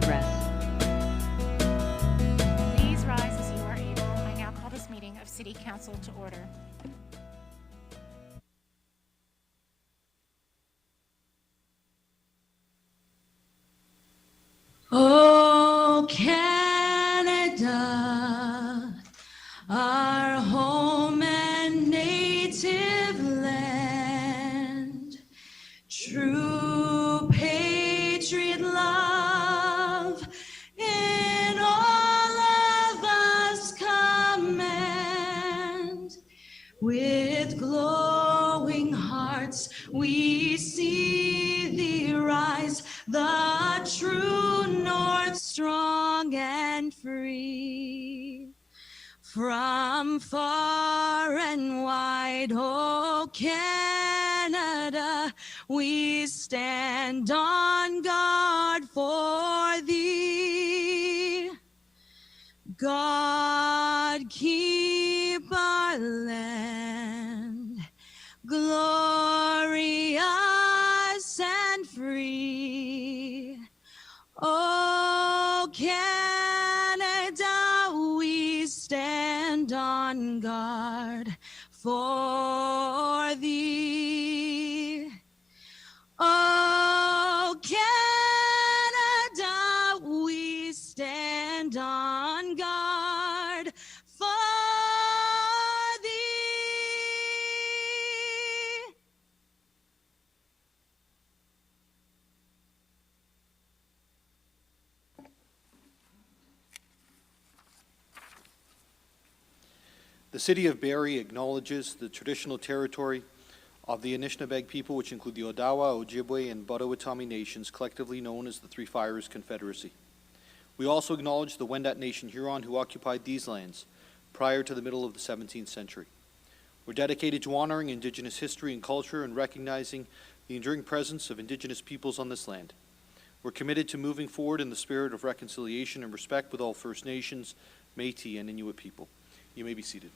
progress. Please rise as you are able. I now call this meeting of City Council to order. Oh, Canada, our home and native land, true patriot love in all of us command. With glowing hearts we see thee rise, the true north, strong and free. From far and wide, oh Canada, we stand on guard for thee. God keep our land glorious and free. Oh, Canada, we stand on guard for thee. Oh, Canada, we stand on guard for thee. The City of Barrie acknowledges the traditional territory of the Anishinaabe people, which include the Odawa, Ojibwe, and Potawatomi nations, collectively known as the Three Fires Confederacy. We also acknowledge the Wendat Nation Huron who occupied these lands prior to the middle of the 17th century. We're dedicated to honoring Indigenous history and culture and recognizing the enduring presence of Indigenous peoples on this land. We're committed to moving forward in the spirit of reconciliation and respect with all First Nations, Métis, and Inuit people. You may be seated.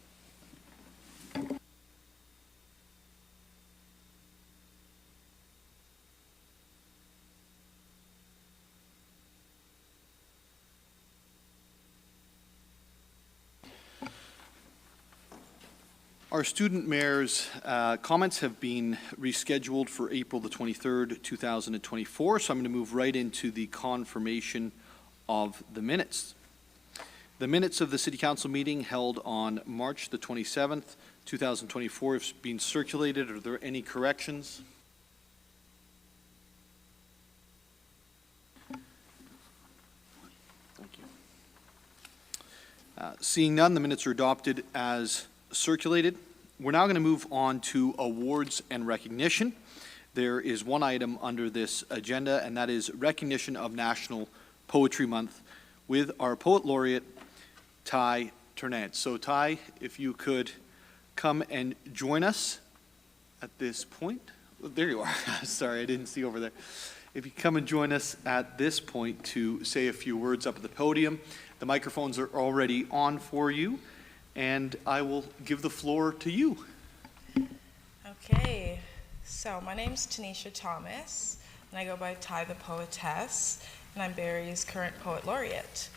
Our student mayor's comments have been rescheduled for April the 23rd, 2024, so I'm going to move right into the confirmation of the minutes. The minutes of the City Council meeting held on March the 27th, 2024 have been circulated. Are there any corrections? Thank you. Seeing none, the minutes are adopted as circulated. We're now going to move on to awards and recognition. There is one item under this agenda, and that is recognition of National Poetry Month with our Poet Laureate, Tyneisha. So Ty, if you could come and join us at this point. Oh, there you are. Sorry, I didn't see over there. If you come and join us at this point to say a few words up at the podium. The microphones are already on for you, and I will give the floor to you. Okay, so my name's Tyneisha Thomas, and I go by Ty the Poetess, and I'm Barrie's current Poet Laureate.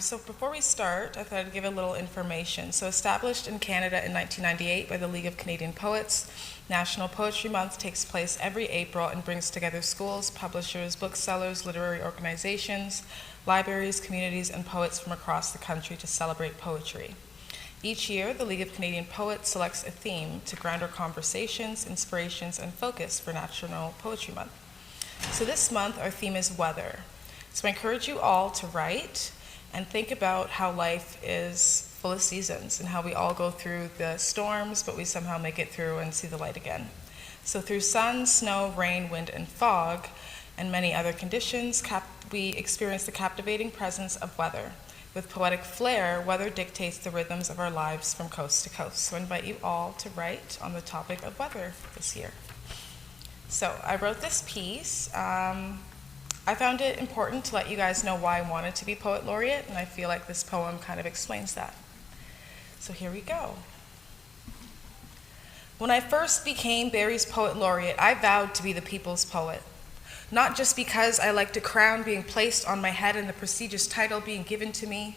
So before we start, I thought I'd give a little information. So established in Canada in 1998 by the League of Canadian Poets, National Poetry Month takes place every April and brings together schools, publishers, booksellers, literary organizations, libraries, communities, and poets from across the country to celebrate poetry. Each year, the League of Canadian Poets selects a theme to ground our conversations, inspirations, and focus for National Poetry Month. So this month, our theme is weather. So I encourage you all to write and think about how life is full of seasons and how we all go through the storms, but we somehow make it through and see the light again. So through sun, snow, rain, wind, and fog, and many other conditions, we experience the captivating presence of weather. With poetic flair, weather dictates the rhythms of our lives from coast to coast. So I invite you all to write on the topic of weather this year. So I wrote this piece. I found it important to let you guys know why I wanted to be Poet Laureate, and I feel like this poem kind of explains that. So here we go. When I first became Barrie's Poet Laureate, I vowed to be the people's poet, not just because I like the crown being placed on my head and the prestigious title being given to me,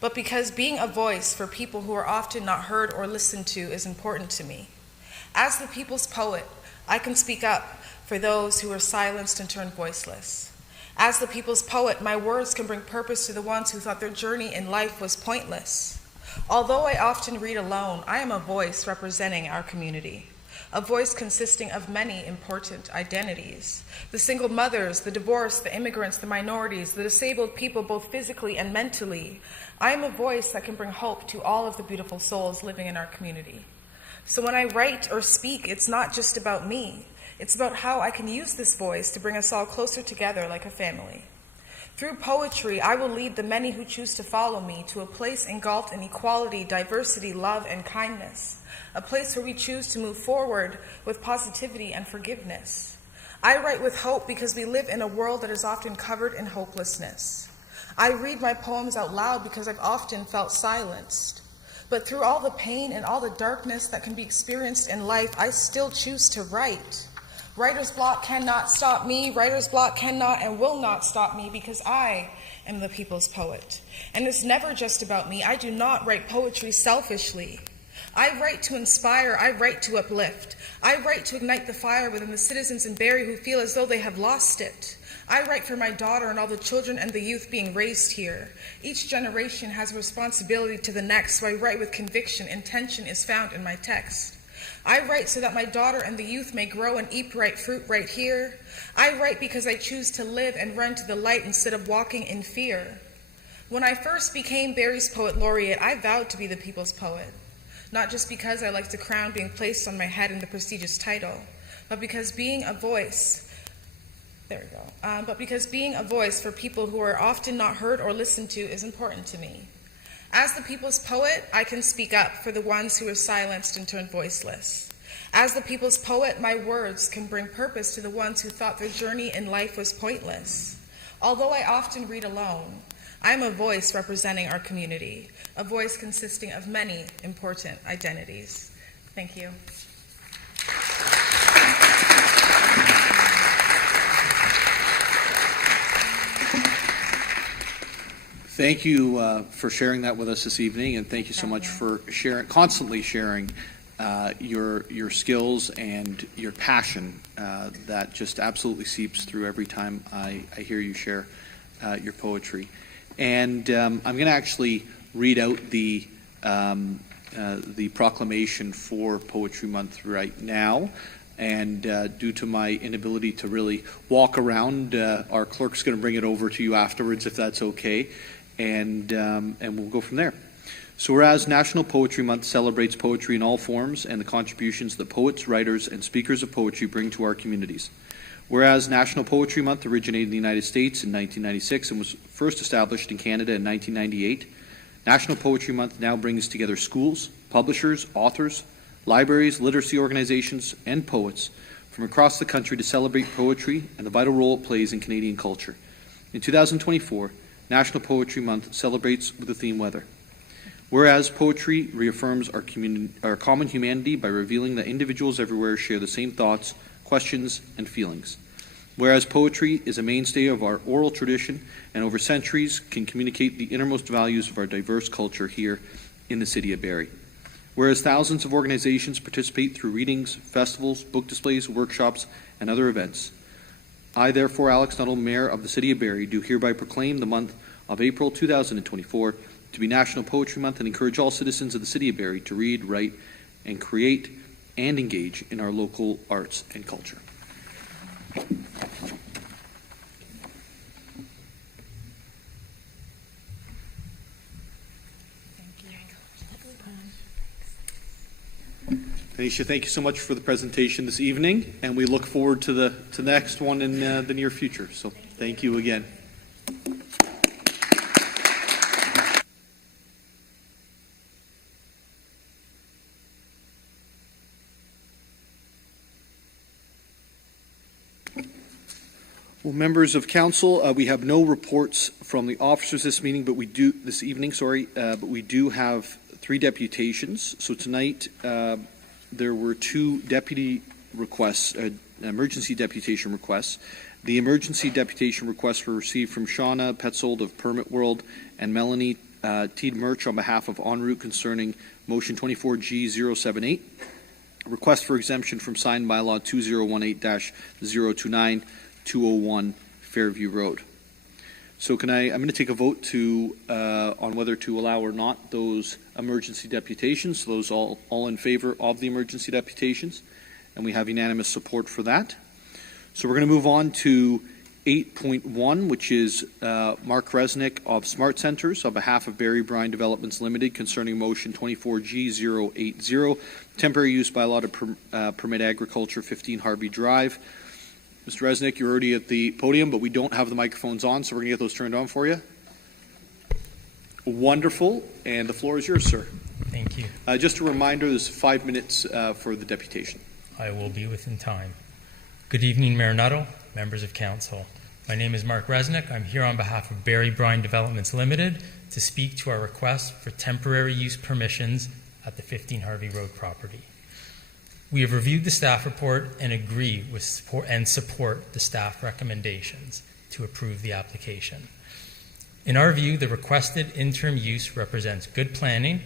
but because being a voice for people who are often not heard or listened to is important to me. As the people's poet, I can speak up for those who are silenced and turned voiceless. As the people's poet, my words can bring purpose to the ones who thought their journey in life was pointless. Although I often read alone, I am a voice representing our community, a voice consisting of many important identities. The single mothers, the divorced, the immigrants, the minorities, the disabled people, both physically and mentally. I am a voice that can bring hope to all of the beautiful souls living in our community. So when I write or speak, it's not just about me. It's about how I can use this voice to bring us all closer together like a family. Through poetry, I will lead the many who choose to follow me to a place engulfed in equality, diversity, love, and kindness, a place where we choose to move forward with positivity and forgiveness. I write with hope because we live in a world that is often covered in hopelessness. I read my poems out loud because I've often felt silenced. But through all the pain and all the darkness that can be experienced in life, I still choose to write. Writer's block cannot stop me. Writer's block cannot and will not stop me because I am the people's poet. And it's never just about me. I do not write poetry selfishly. I write to inspire. I write to uplift. I write to ignite the fire within the citizens in Barrie who feel as though they have lost it. I write for my daughter and all the children and the youth being raised here. Each generation has a responsibility to the next, so I write with conviction. Intention is found in my text. I write so that my daughter and the youth may grow and eat ripe fruit right here. I write because I choose to live and run to the light instead of walking in fear. When I first became Barrie's Poet Laureate, I vowed to be the people's poet. Not just because I liked the crown being placed on my head and the prestigious title, but because being a voice, but because being a voice for people who are often not heard or listened to is important to me. As the people's poet, I can speak up for the ones who are silenced and turned voiceless. As the people's poet, my words can bring purpose to the ones who thought their journey in life was pointless. Although I often read alone, I am a voice representing our community, a voice consisting of many important identities. Thank you. Thank you for sharing that with us this evening, and thank you so much for constantly sharing your skills and your passion that just absolutely seeps through every time I hear you share your poetry. And I'm going to actually read out the proclamation for Poetry Month right now. And due to my inability to really walk around, our clerk's going to bring it over to you afterwards, if that's okay. And we'll go from there. So whereas National Poetry Month celebrates poetry in all forms and the contributions that poets, writers, and speakers of poetry bring to our communities. Whereas National Poetry Month originated in the United States in 1996 and was first established in Canada in 1998, National Poetry Month now brings together schools, publishers, authors, libraries, literacy organizations, and poets from across the country to celebrate poetry and the vital role it plays in Canadian culture. In 2024, National Poetry Month celebrates with the theme Weather. Whereas poetry reaffirms our common humanity by revealing that individuals everywhere share the same thoughts, questions, and feelings. Whereas poetry is a mainstay of our oral tradition and over centuries can communicate the innermost values of our diverse culture here in the City of Barrie. Whereas thousands of organizations participate through readings, festivals, book displays, workshops, and other events. I, therefore, Alex Nuttall, Mayor of the City of Barrie, do hereby proclaim the month of April 2024 to be National Poetry Month and encourage all citizens of the City of Barrie to read, write, and create and engage in our local arts and culture. Tyneisha, thank you so much for the presentation this evening, and we look forward to the next one in the near future. So thank you again. Well, members of council, we have no reports from the officers this evening, but we do have 3 deputations. So tonight, there were 2 deputy requests, emergency deputation requests. The emergency deputation requests were received from Shauna Petzold of Permit World and Melanie Tiedmerch on behalf of En Route concerning Motion 24G078. Request for exemption from signed bylaw 2018-029, 201 Fairview Road. So I'm going to take a vote on whether to allow or not those emergency deputations. So those all in favor of the emergency deputations, and we have unanimous support for that. So we're going to move on to 8.1, which is Mark Resnick of Smart Centers on behalf of Barrie Brine Developments Limited concerning Motion 24G080, temporary use bylaw to permit agriculture, 15 Harvey Drive. Mr. Resnick, you're already at the podium, but we don't have the microphones on, so we're going to get those turned on for you. Wonderful, and the floor is yours, sir. Thank you. Just a reminder, there's 5 minutes for the deputation. I will be within time. Good evening, Mayor Nuttall, members of council. My name is Mark Resnick. I'm here on behalf of Barrie Brine Developments Limited to speak to our request for temporary use permissions at the 15 Harvey Road property. We have reviewed the staff report and agree with support the staff recommendations to approve the application. In our view, the requested interim use represents good planning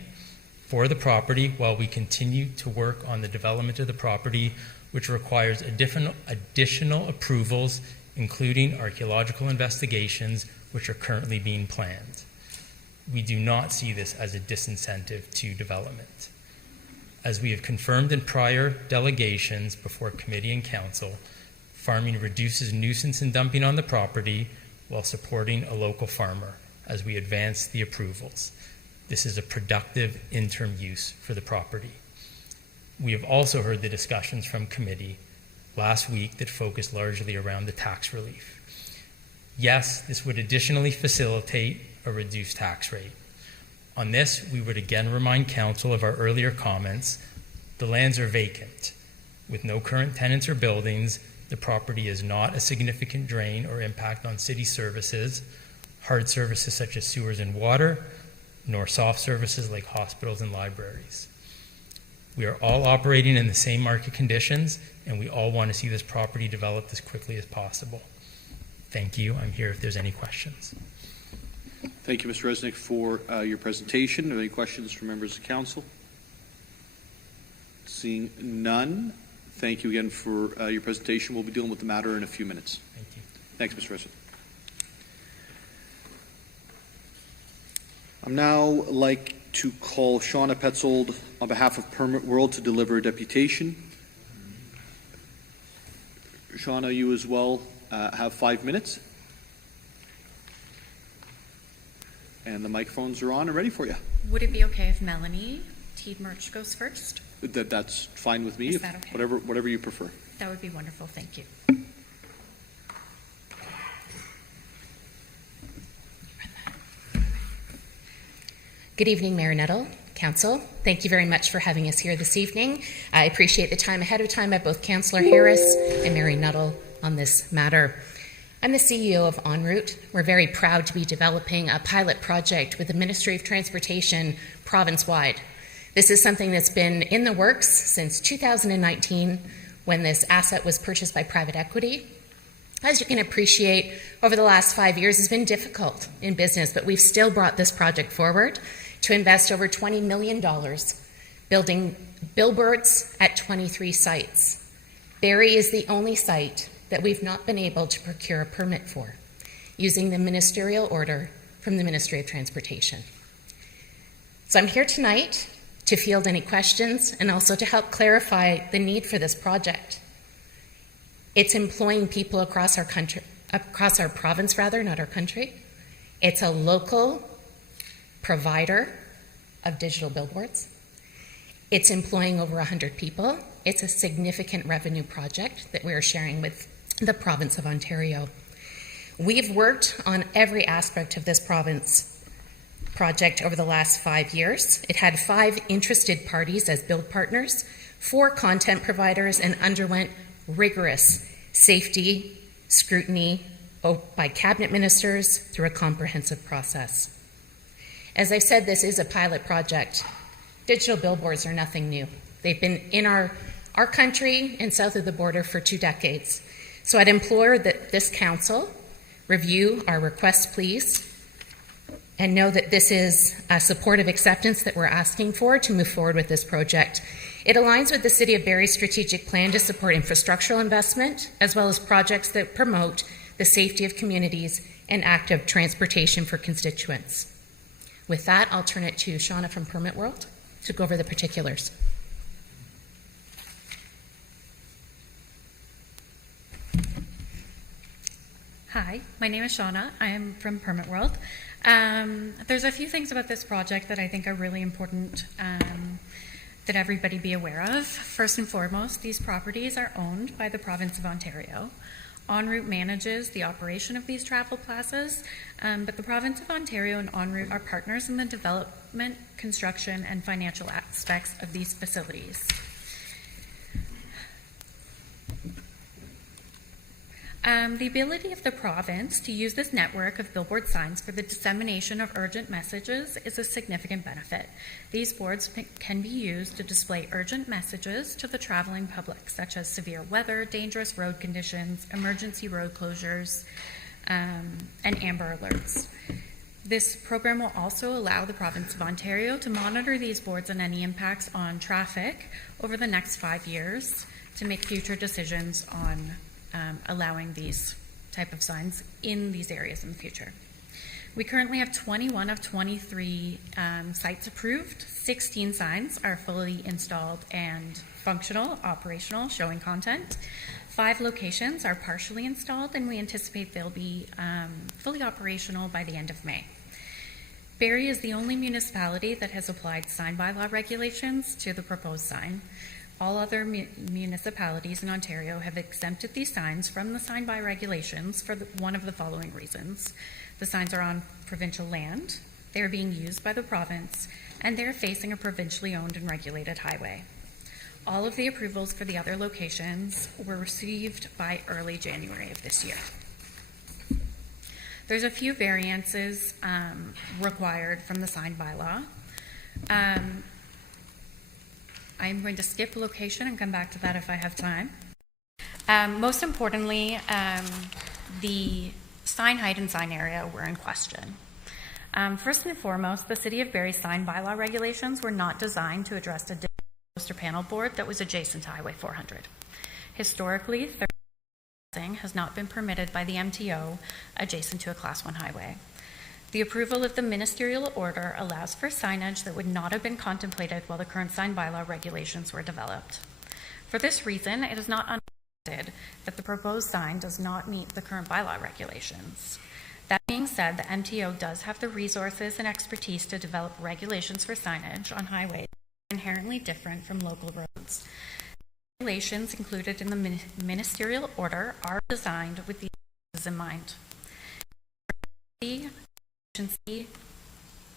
for the property while we continue to work on the development of the property, which requires additional approvals, including archaeological investigations, which are currently being planned. We do not see this as a disincentive to development. As we have confirmed in prior delegations before committee and council, farming reduces nuisance and dumping on the property while supporting a local farmer as we advance the approvals. This is a productive interim use for the property. We have also heard the discussions from committee last week that focused largely around the tax relief. Yes, this would additionally facilitate a reduced tax rate. On this, we would again remind council of our earlier comments. The lands are vacant. With no current tenants or buildings, the property is not a significant drain or impact on city services, hard services such as sewers and water, nor soft services like hospitals and libraries. We are all operating in the same market conditions, and we all want to see this property developed as quickly as possible. Thank you. I'm here if there's any questions. Thank you, Mr. Resnick, for your presentation. Are there any questions from members of council? Seeing none, thank you again for your presentation. We'll be dealing with the matter in a few minutes. Thank you. Thanks, Mr. Resnick. I'm now like to call Shauna Petzold on behalf of Permit World to deliver a deputation. Shauna, you as well have 5 minutes. And the microphones are on and ready for you. Would it be okay if Melanie Tiedmerch goes first? That's fine with me. Is that okay? Whatever you prefer. That would be wonderful. Thank you. Good evening, Mayor Nuttall, Council. Thank you very much for having us here this evening. I appreciate the time ahead of time by both Councillor Harris and Mary Nuttall on this matter. I'm the CEO of En Route. We're very proud to be developing a pilot project with the Ministry of Transportation province-wide. This is something that's been in the works since 2019 when this asset was purchased by private equity. As you can appreciate, over the last 5 years has been difficult in business, but we've still brought this project forward to invest over $20 million building billboards at 23 sites. Barrie is the only site that we've not been able to procure a permit for, using the ministerial order from the Ministry of Transportation. So I'm here tonight to field any questions and also to help clarify the need for this project. It's employing people across our country, across our province rather, not our country. It's a local provider of digital billboards. It's employing over 100 people. It's a significant revenue project that we are sharing with the province of Ontario. We've worked on every aspect of this province project over the last 5 years. It had 5 interested parties as build partners, 4 content providers, and underwent rigorous safety scrutiny by cabinet ministers through a comprehensive process. As I said, this is a pilot project. Digital billboards are nothing new. They've been in our our country and south of the border for 2 decades. So I'd implore that this council review our request, please, and know that this is a supportive acceptance that we're asking for to move forward with this project. It aligns with the City of Barrie's strategic plan to support infrastructural investment, as well as projects that promote the safety of communities and active transportation for constituents. With that, I'll turn it to Shauna from Permit World to go over the particulars. Hi, my name is Shauna. I am from Permit World. There's a few things about this project that I think are really important that everybody be aware of. First and foremost, these properties are owned by the province of Ontario. EnRoute manages the operation of these travel plazas, but the province of Ontario and EnRoute are partners in the development, construction, and financial aspects of these facilities. The ability of the province to use this network of billboard signs for the dissemination of urgent messages is a significant benefit. These boards can be used to display urgent messages to the traveling public, such as severe weather, dangerous road conditions, emergency road closures, and amber alerts. This program will also allow the province of Ontario to monitor these boards and any impacts on traffic over the next 5 years to make future decisions on allowing these type of signs in these areas in the future. We currently have 21 of 23 sites approved. 16 signs are fully installed and functional, operational, showing content. 5 locations are partially installed, and we anticipate they'll be fully operational by the end of May. Barrie is the only municipality that has applied sign bylaw regulations to the proposed sign. All other municipalities in Ontario have exempted these signs from the sign by regulations for one of the following reasons. The signs are on provincial land, they are being used by the province, and they're facing a provincially owned and regulated highway. All of the approvals for the other locations were received by early January of this year. There's a few variances required from the sign bylaw. I'm going to skip location and come back to that if I have time. Most importantly, the sign height and sign area were in question. First and foremost, the City of Barrie sign bylaw regulations were not designed to address a poster panel board that was adjacent to Highway 400. Historically, has not been permitted by the MTO adjacent to a Class 1 highway. The approval of the ministerial order allows for signage that would not have been contemplated while the current sign bylaw regulations were developed. For this reason, it is not unexpected that the proposed sign does not meet the current bylaw regulations. That being said, the MTO does have the resources and expertise to develop regulations for signage on highways that are inherently different from local roads. The regulations included in the ministerial order are designed with these in mind.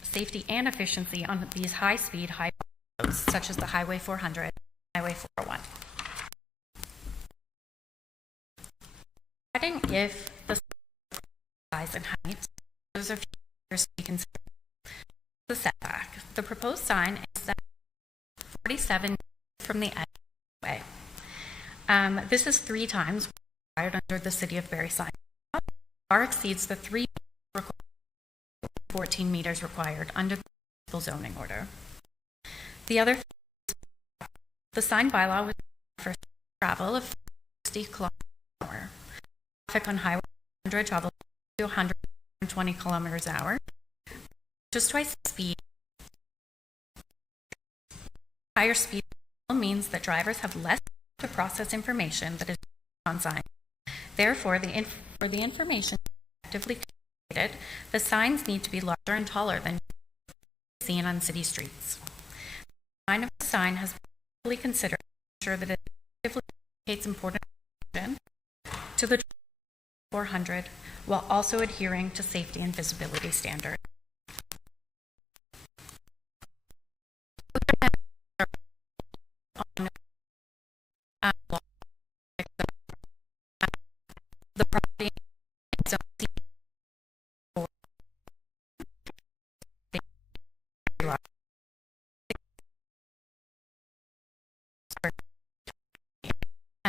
Safety and efficiency on these high-speed, high roads, such as the Highway 400 and Highway 401. If the size and height, those are features to be considered. The setback. The proposed sign is set 47 from the edge of the highway. This is 3 times required under the City of Barrie sign. Far exceeds the 3 required 14 meters required under the zoning order. The other, the sign bylaw was for travel of 60 kilometers an hour. Traffic on Highway 100 travels to 120 kilometers an hour, just twice the speed. Higher speed means that drivers have less to process information that is on sign. Therefore, for the information effectively communicated, the signs need to be larger and taller than seen on city streets. The design of the sign has been fully considered to ensure that it effectively communicates important information to the 400 while also adhering to safety and visibility standards. The property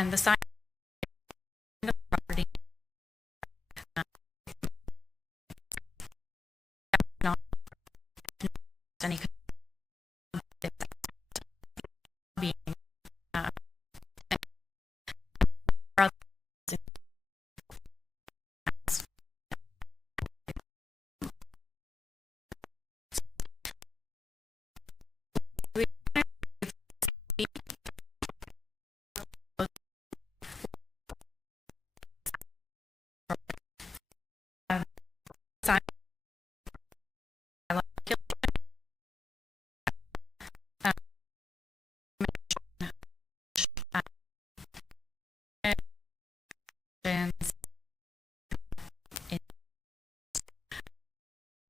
And the sign